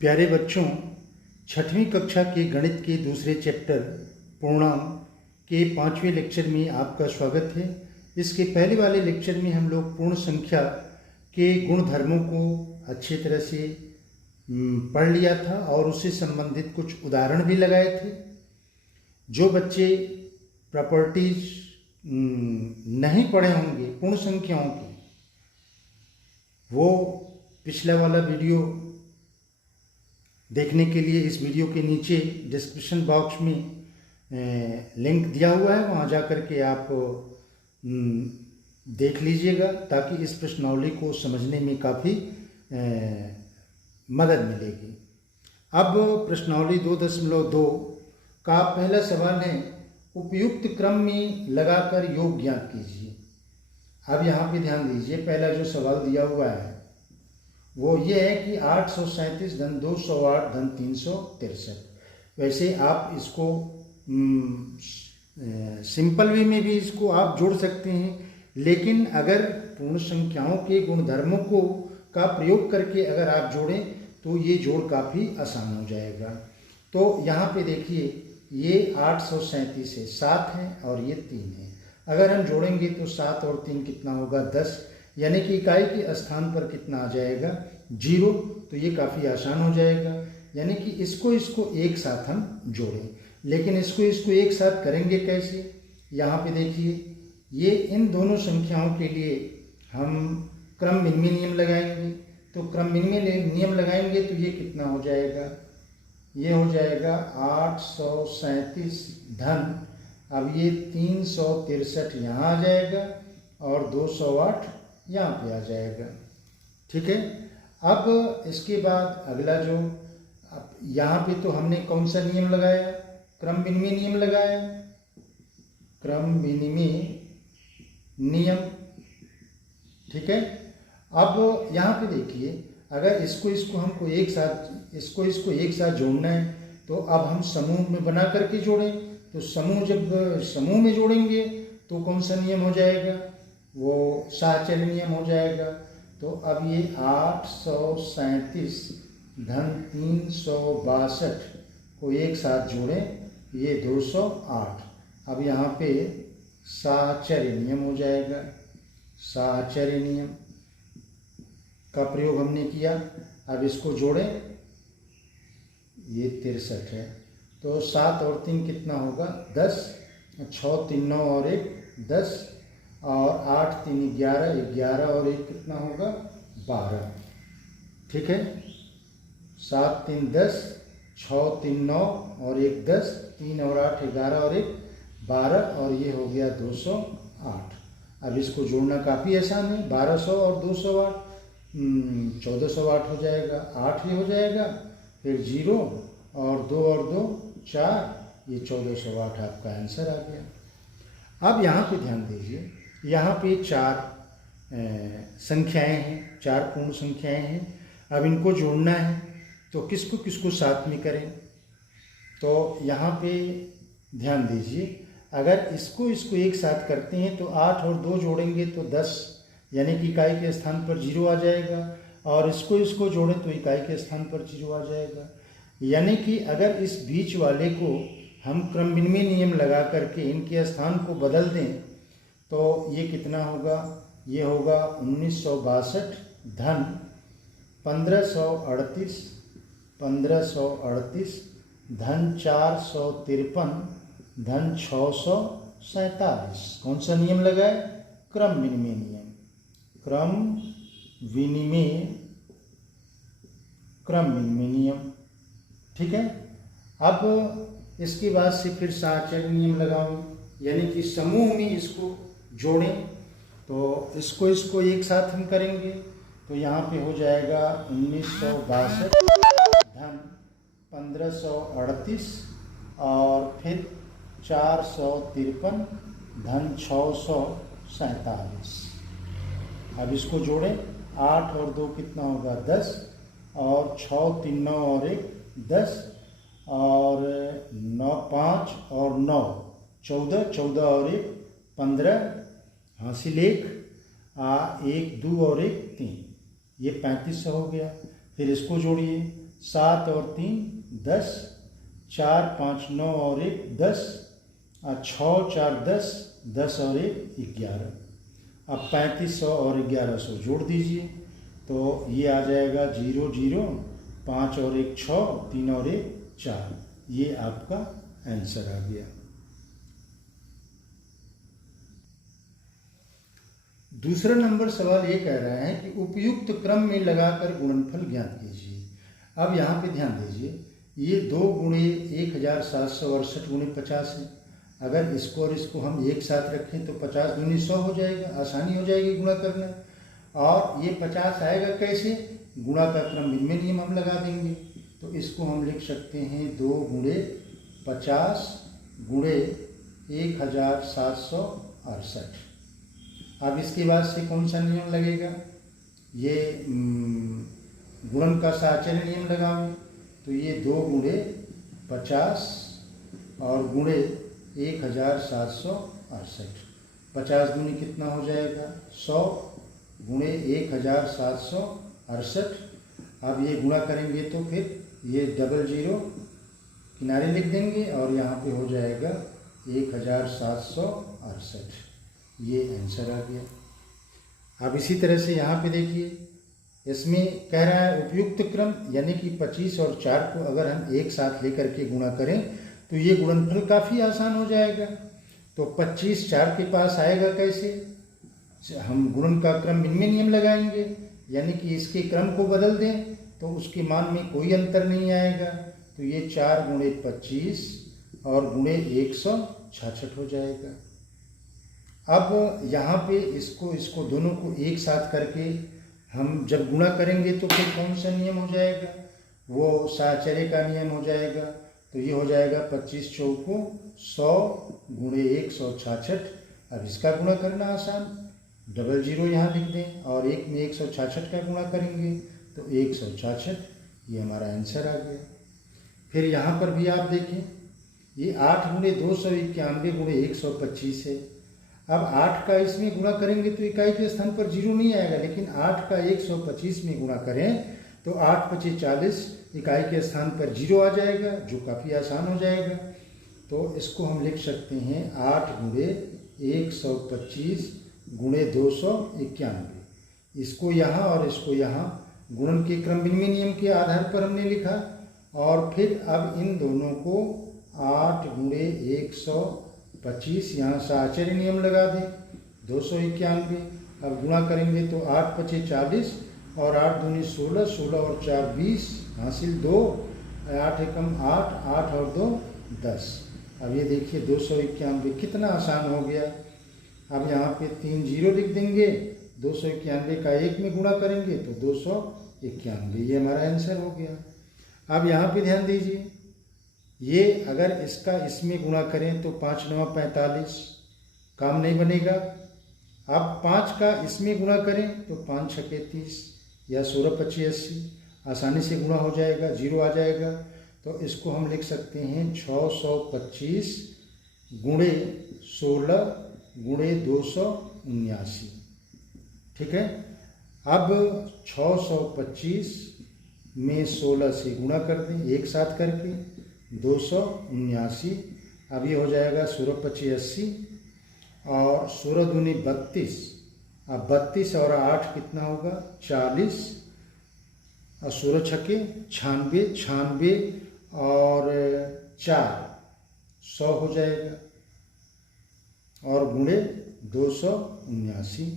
प्यारे बच्चों, छठवीं कक्षा के गणित के दूसरे चैप्टर पूर्णांक के 5वें लेक्चर में आपका स्वागत है। इसके पहले वाले लेक्चर में हम लोग पूर्ण संख्या के गुणधर्मों को अच्छी तरह से पढ़ लिया था और उससे संबंधित कुछ उदाहरण भी लगाए थे। जो बच्चे प्रॉपर्टीज नहीं पढ़े होंगे पूर्ण संख्याओं की, वो पिछला वाला वीडियो देखने के लिए इस वीडियो के नीचे डिस्क्रिप्शन बॉक्स में लिंक दिया हुआ है, वहाँ जा कर के आप देख लीजिएगा ताकि इस प्रश्नावली को समझने में काफ़ी मदद मिलेगी। अब प्रश्नावली 2.2 का पहला सवाल है, उपयुक्त क्रम में लगाकर योग ज्ञात कीजिए। अब यहाँ पे ध्यान दीजिए, पहला जो सवाल दिया हुआ है वो ये है कि 837 धन 208 धन 363। वैसे आप इसको सिंपल वे में भी इसको आप जोड़ सकते हैं, लेकिन अगर पूर्ण संख्याओं के गुणधर्मों को का प्रयोग करके अगर आप जोड़ें तो ये जोड़ काफ़ी आसान हो जाएगा। तो यहाँ पे देखिए, ये 837 है, 7 है और ये 3 है। अगर हम जोड़ेंगे तो 7 और 3 कितना होगा, 10, यानी कि इकाई के स्थान पर कितना आ जाएगा, 0। तो ये काफ़ी आसान हो जाएगा, यानी कि इसको एक साथ हम जोड़ें। लेकिन इसको एक साथ करेंगे कैसे? यहाँ पे देखिए, ये इन दोनों संख्याओं के लिए हम क्रम विनिमय नियम लगाएंगे। तो क्रम विनिमय नियम लगाएंगे तो ये कितना हो जाएगा, ये हो जाएगा 837 धन, अब ये 363 यहाँ आ जाएगा और 208 यहाँ पे आ जाएगा। ठीक है। अब इसके बाद अगला जो, अब यहाँ पे तो हमने कौन सा नियम लगाया, क्रम विनिमय नियम लगाया, क्रम विनिमय नियम। ठीक है। अब यहाँ पे देखिए, अगर इसको हमको एक साथ जोड़ना है तो अब हम समूह में बना करके जोड़ें। तो जब समूह में जोड़ेंगे तो कौन सा नियम हो जाएगा, वो साहचर्य नियम हो जाएगा। तो अब ये 837 धन 362 को एक साथ जोड़ें, ये 208। अब यहाँ पे साहचर्य नियम हो जाएगा, साहचर्य नियम का प्रयोग हमने किया। अब इसको जोड़ें, ये 63 है। तो 7 और 3 कितना होगा, 10, 6 3 9 और 1 10, और 8 3 11, 11 और 1 कितना होगा, 12। ठीक है। 7 3 10, 6 3 9 और 1 10, 3 और 8 11 और 1 12, और ये हो गया 208। अब इसको जोड़ना काफ़ी आसान है, 1200 और 208 1408 हो जाएगा, 8 ही हो जाएगा, फिर 0 और 2 और 2 4, ये 1408 आपका आंसर आ गया। अब यहाँ पे ध्यान दीजिए, यहाँ पे 4 संख्याएं हैं, 4 पूर्ण संख्याएं हैं। अब इनको जोड़ना है तो किसको साथ में करें। तो यहाँ पे ध्यान दीजिए, अगर इसको एक साथ करते हैं तो 8 और 2 जोड़ेंगे तो 10, यानी कि इकाई के स्थान पर 0 आ जाएगा, और इसको जोड़ें तो इकाई के स्थान पर 0 आ जाएगा। यानी कि अगर इस बीच वाले को हम क्रम विनिमय नियम लगा करके इनके स्थान को बदल दें तो ये कितना होगा, ये होगा 1962 धन 1538 धन 453 धन 647। कौन सा नियम लगाए, क्रम विनिमय नियम, क्रम विनिमय नियम। ठीक है। अब इसके बाद से फिर साहचर्य नियम लगाओ, यानी कि समूह में इसको जोड़ें। तो इसको एक साथ हम करेंगे तो यहाँ पे हो जाएगा 1962 धन 1538 और फिर 453 धन 647। अब इसको जोड़ें, 8 और 2 कितना होगा, 10, और 6 3 9 और 1 10, और 9 5 और 9 14, 14 और 1 15, हासिल 1 1 2 और 1 3, ये 3500 हो गया। फिर इसको जोड़िए 7 और 3 10, 4 5 9 और 1 10, 6 4 10, 10 और 1 11। अब 3500 और 1100 जोड़ दीजिए तो ये आ जाएगा 0 0, 5 और 1 6, 3 और 1 4। ये आपका आंसर आ गया। दूसरा नंबर सवाल ये कह रहा है कि उपयुक्त क्रम में लगाकर गुणनफल ज्ञात कीजिए। अब यहाँ पे ध्यान दीजिए, ये 2 गुणे 1768 गुणे 50 है। अगर इसको और इसको हम एक साथ रखें तो 50 दूनी 100 हो जाएगा, आसानी हो जाएगी गुणा करना। और ये 50 आएगा कैसे, गुणा का क्रम इनमें नियम हम लगा देंगे। तो इसको हम लिख सकते हैं 2 गुणे 50 गुणे 1768। अब इसके बाद से कौन सा नियम लगेगा, ये गुणन का साहचर्य नियम लगाएंगे। तो ये 2 गुणे 50 और गुणे 1768। 50 दूनी कितना हो जाएगा 100 गुणे 1768। अब ये गुणा करेंगे तो फिर ये 00 किनारे लिख देंगे और यहाँ पे हो जाएगा 1768। ये आंसर आ गया। अब इसी तरह से यहाँ पे देखिए, इसमें कह रहा है उपयुक्त क्रम, यानी कि 25 और 4 को अगर हम एक साथ लेकर के गुणा करें तो ये गुणनफल काफ़ी आसान हो जाएगा। तो 25 4 के पास आएगा कैसे, हम गुणन का क्रम इनमें नियम लगाएंगे, यानी कि इसके क्रम को बदल दें तो उसके मान में कोई अंतर नहीं आएगा। तो ये 4 गुणे 25 और गुणे 166 हो जाएगा। अब यहाँ पे इसको दोनों को एक साथ करके हम जब गुणा करेंगे तो फिर कौन सा नियम हो जाएगा, वो साहचर्य का नियम हो जाएगा। तो ये हो जाएगा 25 चौको 100 गुणे 166। अब इसका गुणा करना आसान, 00 यहाँ लिख दें और 1 में 166 का गुणा करेंगे तो 166। ये हमारा आंसर आ गया। फिर यहाँ पर भी आप देखें, ये 8 गुणे 291 गुणे 125 है। अब 8 का इसमें गुणा करेंगे तो इकाई के स्थान पर 0 नहीं आएगा, लेकिन 8 का 125 में गुणा करें तो 8 × 5 = 40, इकाई के स्थान पर 0 आ जाएगा, जो काफ़ी आसान हो जाएगा। तो इसको हम लिख सकते हैं 8 गुणे 125 गुणे 291। इसको यहाँ और इसको यहाँ गुणन के क्रम विनिमय नियम के आधार पर हमने लिखा। और फिर अब इन दोनों को 8 गुणे 125, यहाँ साहचर्य नियम लगा दें 291। अब गुणा करेंगे तो 8 × 5 = 40 और 8 दूनी 16, 16 और 4 20, हासिल 2, 8 एकम 8, 8 और 2 10। अब ये देखिए 291 कितना आसान हो गया। अब यहाँ पे 3 0 लिख देंगे, 291 का 1 में गुणा करेंगे तो 291। ये हमारा आंसर हो गया। अब यहाँ पे ध्यान दीजिए, ये अगर इसका इसमें गुणा करें तो 5 9 45, काम नहीं बनेगा। अब 5 का इसमें गुणा करें तो 5 6 30 या 16 25 80, आसानी से गुणा हो जाएगा, 0 आ जाएगा। तो इसको हम लिख सकते हैं 625 गुणे 16 गुणे 279। ठीक है। अब 625 में 16 से गुणा कर दें एक साथ करके 279। अब ये हो जाएगा 16 25 80 और 16 दूनी 32। अब 32 और 8 कितना होगा 40 और 16 छक्के 96, 96 और 4 100 हो जाएगा और गुणे 279।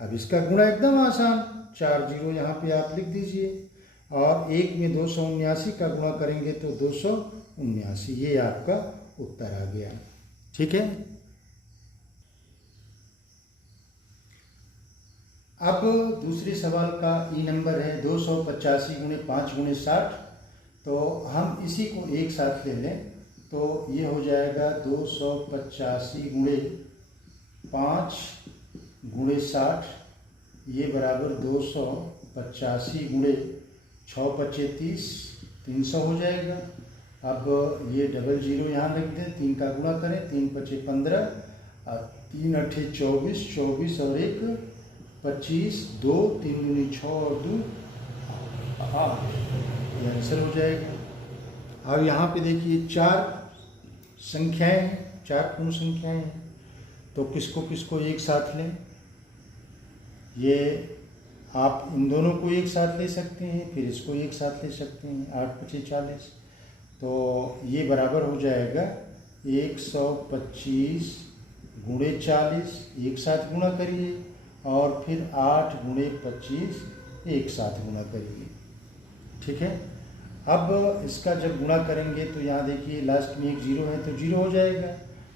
अब इसका गुणा एकदम आसान, 4 0 यहाँ पे आप लिख दीजिए और 1 में 279 का गुणा करेंगे तो 279। ये आपका उत्तर आ गया। ठीक है। अब दूसरे सवाल का ई नंबर है 285 गुणे 5 गुणे 60। तो हम इसी को एक साथ ले लें तो ये हो जाएगा 285 गुणे 5 गुणे 60, ये बराबर 285 गुणे 6 25 30, 300 हो जाएगा। अब ये 00 यहाँ लिख दें, 3 का गुणा करें, 3 25 15 और 3 8 24, 24 और 1 25, 2 3 दूनी 6 और 2 8। ये आंसर हो जाएगा। अब यहाँ पे देखिए 4 संख्याएं हैं, 4 पूर्ण संख्याएं हैं, तो किसको किसको एक साथ लें। ये आप इन दोनों को एक साथ ले सकते हैं, फिर इसको एक साथ ले सकते हैं। 8 × 5 = 40, तो ये बराबर हो जाएगा 125 × 40, एक साथ गुणा करिए, और फिर 8 × 25 एक साथ गुणा करिए। ठीक है, अब इसका जब गुणा करेंगे तो यहाँ देखिए लास्ट में एक 0 है तो 0 हो जाएगा।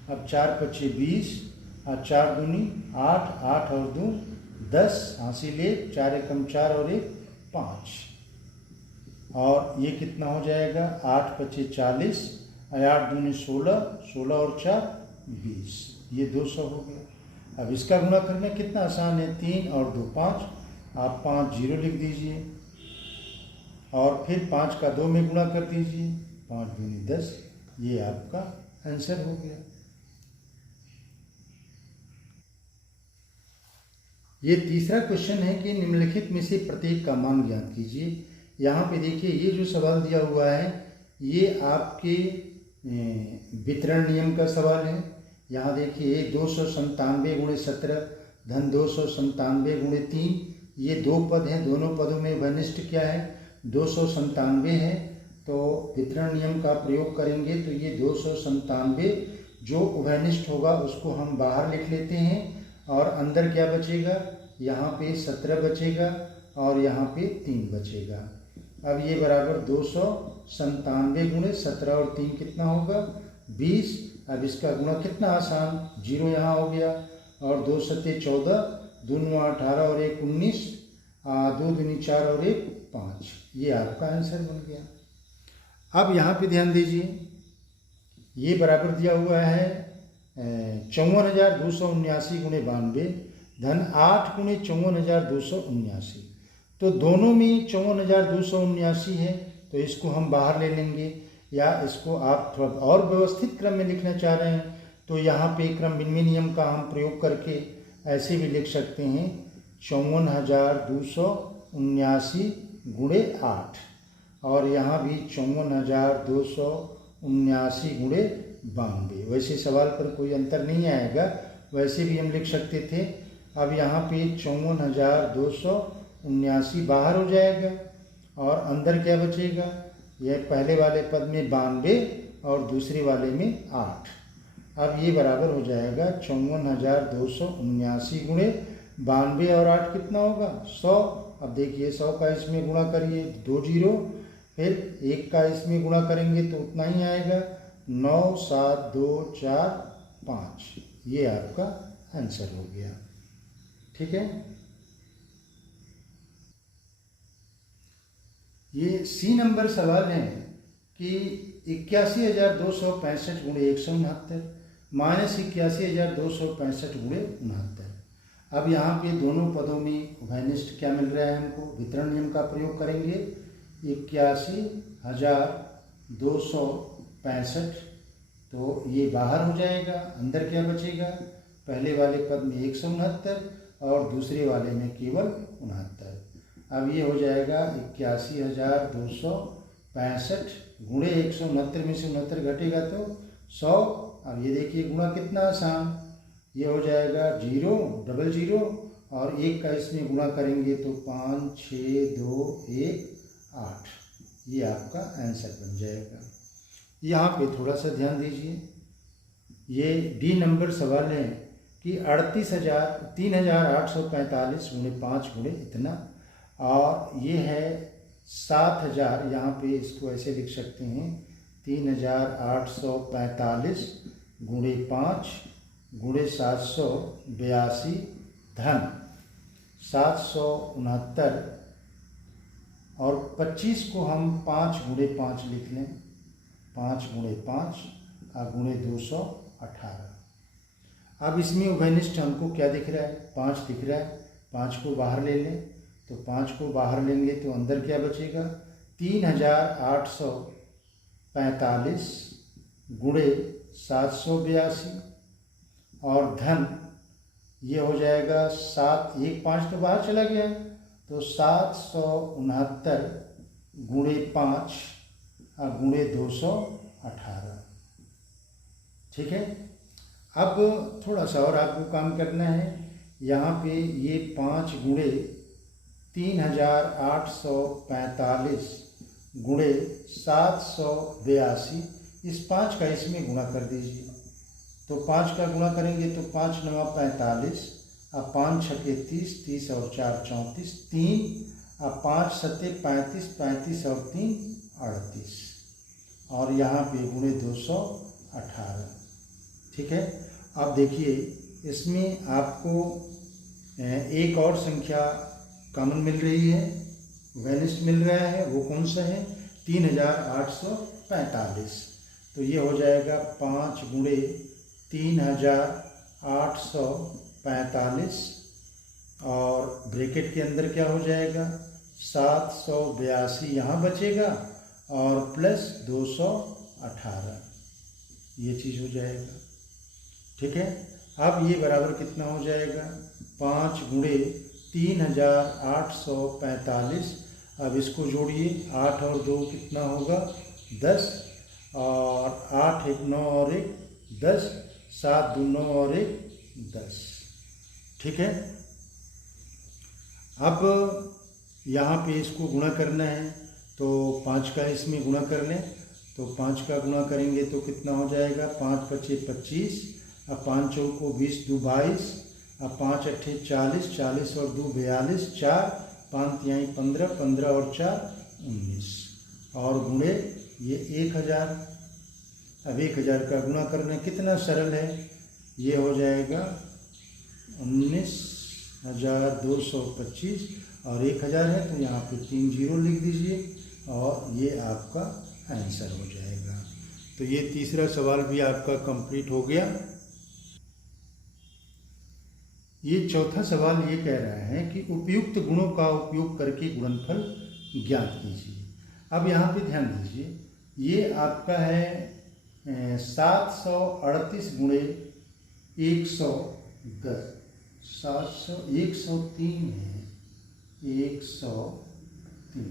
अब 4 × 5 = 20, और 4 दूनी 8, 8 और 2 10, हासिल 1, 4 × 4 और 1 5, और ये कितना हो जाएगा 8 × 5 = 40, 8 दूनी 16, 16 और 4 20, ये 200 हो गया। अब इसका गुणा करना कितना आसान है, 3 और 2 5, आप 5 0 लिख दीजिए, और फिर 5 का 2 में गुणा कर दीजिए, 5 दूनी 10, ये आपका आंसर हो गया। ये तीसरा क्वेश्चन है कि निम्नलिखित में से प्रत्येक का मान ज्ञात कीजिए। यहाँ पे देखिए ये जो सवाल दिया हुआ है ये आपके वितरण नियम का सवाल है। यहाँ देखिए 297 × 17 धन 297 × 3, ये 2 पद हैं, दोनों पदों में वनिष्ठ क्या है 297 है, तो वितरण नियम का प्रयोग करेंगे तो ये 297 जो उभयनिष्ठ होगा उसको हम बाहर लिख लेते हैं, और अंदर क्या बचेगा, यहाँ पे 17 बचेगा और यहाँ पे 3 बचेगा। अब ये बराबर 297 × 17 और 3 कितना होगा 20। अब इसका गुणा कितना आसान, 0 यहाँ हो गया, और 2 × 7 = 14, 2 × 9 = 18 और 1 = 19, 2 दूनी 4 और 1 5, ये आपका आंसर बन गया। अब यहाँ पे ध्यान दीजिए, ये बराबर दिया हुआ है 54,279 × 92 धन 8 × 54,279, तो दोनों में 54,279 है, तो इसको हम बाहर ले लेंगे, या इसको आप थोड़ा और व्यवस्थित क्रम में लिखना चाह रहे हैं तो यहाँ पे क्रम विनिमय नियम का हम प्रयोग करके ऐसे भी लिख सकते हैं 54,279 × 8, और यहाँ भी 54,279 × 92। वैसे सवाल पर कोई अंतर नहीं आएगा, वैसे भी हम लिख सकते थे। अब यहाँ पे 54,279 बाहर हो जाएगा, और अंदर क्या बचेगा, यह पहले वाले पद में 92 और दूसरे वाले में 8। अब ये बराबर हो जाएगा 54,279 × 92 और 8 कितना होगा 100। अब देखिए 100 का इसमें गुणा करिए, 2 0, फिर 1 का इसमें गुणा करेंगे तो उतना ही आएगा, 9 7 2 4 5, ये आपका आंसर हो गया। ठीक है, ये सी नंबर सवाल है कि 81,265 × 169 माइनस 81,265 × 69। अब यहाँ पे दोनों पदों में उभयनिष्ठ क्या मिल रहा है हमको, वितरण नियम का प्रयोग करेंगे। 81,265, तो ये बाहर हो जाएगा, अंदर क्या बचेगा, पहले वाले पद में 169 और दूसरे वाले में केवल 69। अब ये हो जाएगा 81,265 × 169 में से 69 घटेगा तो 100। अब ये देखिए गुणा कितना आसान, ये हो जाएगा 0 0 0 और 1 का इसमें गुणा करेंगे तो 5 6 2 1 8, ये आपका आंसर बन जाएगा। यहाँ पे थोड़ा सा ध्यान दीजिए, ये डी नंबर सवाल है कि 3,845 × 5 × इतना, और ये है 7,000, यहाँ पे इसको ऐसे लिख सकते हैं 3,845 × 5 × 782 धन 769, और 25 को हम 5 × 5 लिख लें, 5 × 5 × 218। अब इसमें उभयनिष्ठ हमको क्या दिख रहा है, 5 दिख रहा है, 5 को बाहर ले लें, तो 5 को बाहर लेंगे तो अंदर क्या बचेगा 3,845 × 782, और धन ये हो जाएगा 7, 1 5 तो बाहर चला गया, तो 769 गुणे 5 गुणे 218। ठीक है। अब थोड़ा सा और आपको काम करना है। यहाँ पे ये 5 गुणे 3845 गुणे 782, इस 5 का इसमें गुणा कर दीजिए। तो 5 का गुणा करेंगे तो 5 9 45, अब 5 छके 30, 30 और 4 34, 3, अब 5 7 35, 35 और 3 38, और यहाँ पे गुणे 218। ठीक है। अब देखिए इसमें आपको एक और संख्या कॉमन मिल रही है, वैनिस्ट मिल रहा है। वो कौन सा है? 3845। तो ये हो जाएगा 5 गुणे 3845, और ब्रैकेट के अंदर क्या हो जाएगा? 782 यहाँ बचेगा और प्लस 218, ये चीज़ हो जाएगा। ठीक है। अब ये बराबर कितना हो जाएगा? 5 गुणे 3845। अब इसको जोड़िए, 8 और 2 कितना होगा? 10, और 8 1 9 और 1 10, 7 2 9 और 1 10। ठीक है। अब यहाँ पे इसको गुणा करना है, तो 5 का इसमें गुणा कर लें। तो 5 का गुणा करेंगे तो कितना हो जाएगा? 5 5 25, अब 5 चौको 20 2 22, अब 5 अट्ठे 40, 40 और 2 42, 4 5 तिहाई 15, 15 और 4 19, और गुणे ये 1000। अब 1000 का गुणा करना कितना सरल है, ये हो जाएगा 19,225, और 1000 है तो यहाँ पे 3 जीरो लिख दीजिए, और ये आपका आंसर हो जाएगा। तो ये तीसरा सवाल भी आपका कंप्लीट हो गया। ये चौथा सवाल ये कह रहा है कि उपयुक्त गुणों का उपयोग करके गुणनफल ज्ञात कीजिए। अब यहाँ पे ध्यान दीजिए, ये आपका है 738 गुणे 110, 103 है, 103।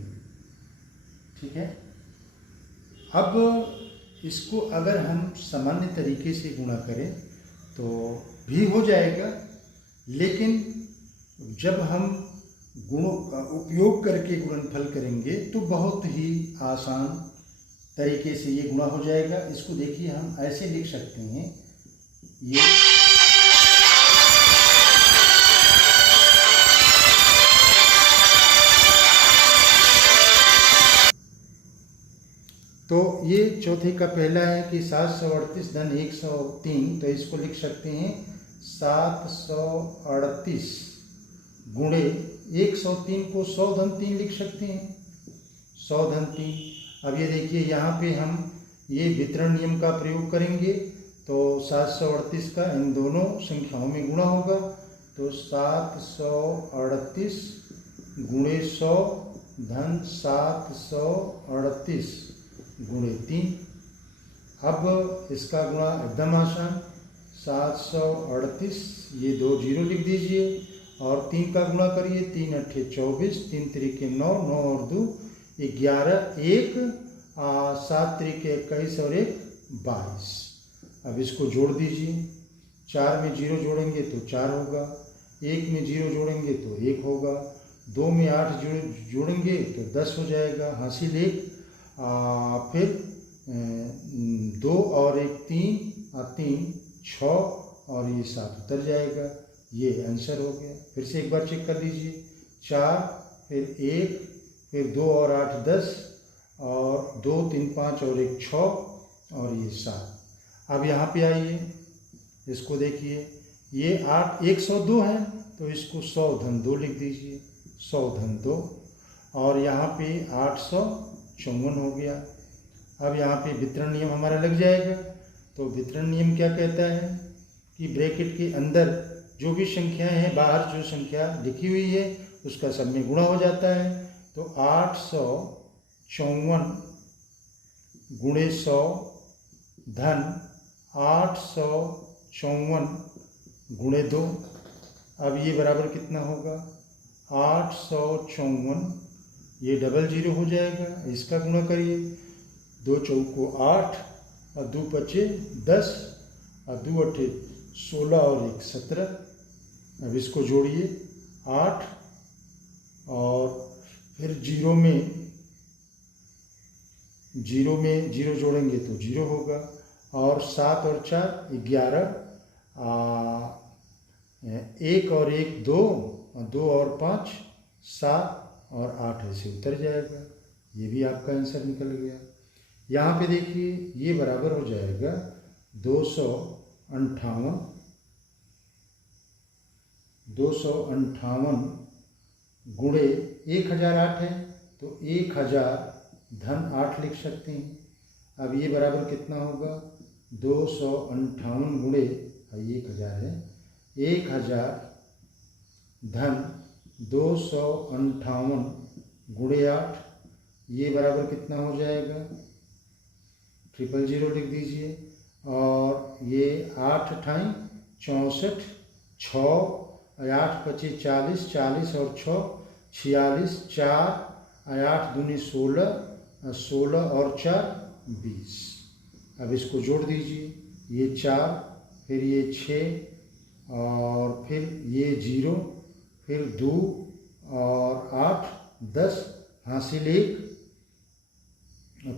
ठीक है। अब इसको अगर हम सामान्य तरीके से गुणा करें तो भी हो जाएगा, लेकिन जब हम गुणों का उपयोग करके गुणनफल करेंगे तो बहुत ही आसान तरीके से ये गुणा हो जाएगा। इसको देखिए, हम ऐसे लिख सकते हैं, ये तो ये चौथे का पहला है कि 738 धन 103, तो इसको लिख सकते हैं 738 गुणे 103 को 100 धन 3 लिख सकते हैं, 100 धन 3। अब ये देखिए यहाँ पे हम ये वितरण नियम का प्रयोग करेंगे, तो 738 का इन दोनों संख्याओं में गुणा होगा, तो 738 गुणे 100 धन 738 गुणे 3। अब इसका गुणा एकदम आसान, 738, ये 2 जीरो लिख दीजिए, और 3 का गुणा करिए, 3 अट्ठे 24, 3 त्रिके 9, 9 और 2 11, 1 7 त्रिके 21 और 1 22। अब इसको जोड़ दीजिए, 4 में 0 जोड़ेंगे तो 4 होगा, 1 में 0 जोड़ेंगे तो 1 होगा, 2 में 8 जोड़ेंगे तो 10 हो जाएगा, हासिल 1, फिर 2 और 1 3, 3 6 और ये 7 उतर जाएगा। ये आंसर हो गया। फिर से एक बार चेक कर लीजिए, 4 फिर 1 फिर 2 और 8 10, और 2 3 5 और 1 6 और ये 7। अब यहाँ पे आइए, इसको देखिए, ये 8 102 है तो इसको 100 धन 2 लिख दीजिए, 100 धन 2, और यहाँ पे 854 हो गया। अब यहाँ पे वितरण नियम हमारा लग जाएगा। तो वितरण नियम क्या कहता है कि ब्रैकेट के अंदर जो भी संख्याएं हैं, बाहर जो संख्या लिखी हुई है उसका सब में गुणा हो जाता है। तो 854 गुणे 100 धन 854 गुणे 2। अब ये बराबर कितना होगा? 854 ये डबल जीरो हो जाएगा, इसका गुणा करिए, 2 चौको 8 और 2 पचे 10 और 2 अट्ठे 16 और 1 17। अब इसको जोड़िए 8 और फिर जीरो में जीरो जोड़ेंगे तो जीरो होगा, और 7 और 4 11, 1 और 1 2, 2 और 5 7 और 8 ऐसे उतर जाएगा। ये भी आपका आंसर निकल गया। यहाँ पे देखिए ये बराबर हो जाएगा 258 गुणे 1008 है, तो 1000 धन 8 लिख सकते हैं। अब ये बराबर कितना होगा, 258 गुणे 1000 है, 1000 धन 258 गुणे 8, ये बराबर कितना हो जाएगा, 000 लिख दीजिए। और ये 8 अठाई 64, 6 8 पचे 40, 40 और 6 46, 4 8 दूनी 16, 16 और 4 20। अब इसको जोड़ दीजिए, ये 4 फिर ये 6 और फिर ये 0 फिर 2 और 8 10 हासिल 1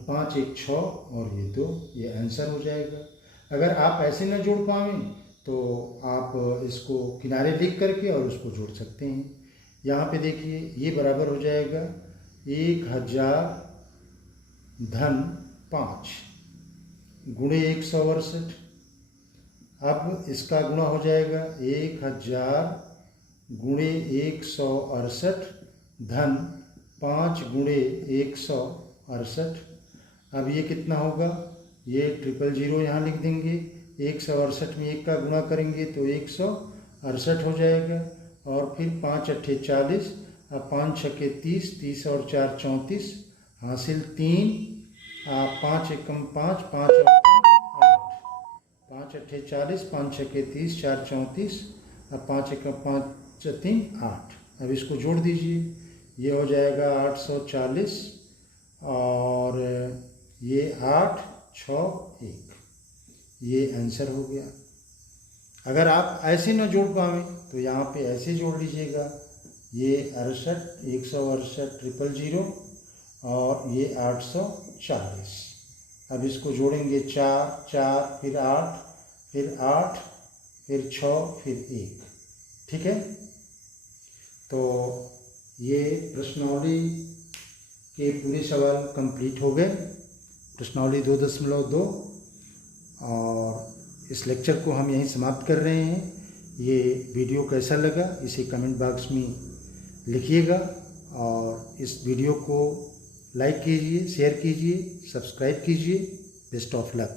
5 1 6 और ये 2, ये आंसर हो जाएगा। अगर आप ऐसे न जोड़ पाएँ तो आप इसको किनारे लिख करके और उसको जोड़ सकते हैं। यहाँ पे देखिए ये बराबर हो जाएगा 1000 धन 5 गुणे 168। अब इसका गुणा हो जाएगा 1000 गुणे 168 धन 5 गुणे 168। अब ये कितना होगा, ये 000 यहाँ लिख देंगे, 168 में 1 का गुणा करेंगे तो 168 हो जाएगा। और फिर 5 अट्ठे 40 और 5 छक्के 30, 30 और 4 34 हासिल 3, 5 एकम 5, 5 और 3 8, 5 अट्ठे 40, 5 छक्के 30, 4 34 और 5 एकम 5 3 8। अब इसको जोड़ दीजिए, ये हो जाएगा 840 और ये 8 6 1, ये आंसर हो गया। अगर आप ऐसे न जोड़ पाएँ तो यहाँ पे ऐसे जोड़ लीजिएगा, ये 68 168 000 और ये 840। अब इसको जोड़ेंगे 4 4 फिर 8 फिर 8 फिर 6 फिर 1, ठीक है। तो ये प्रश्नावली के पूरे सवाल कंप्लीट हो गए, प्रश्नावली 2.2। और इस लेक्चर को हम यहीं समाप्त कर रहे हैं। ये वीडियो कैसा लगा इसे कमेंट बॉक्स में लिखिएगा, और इस वीडियो को लाइक कीजिए, शेयर कीजिए, सब्सक्राइब कीजिए। Best of luck.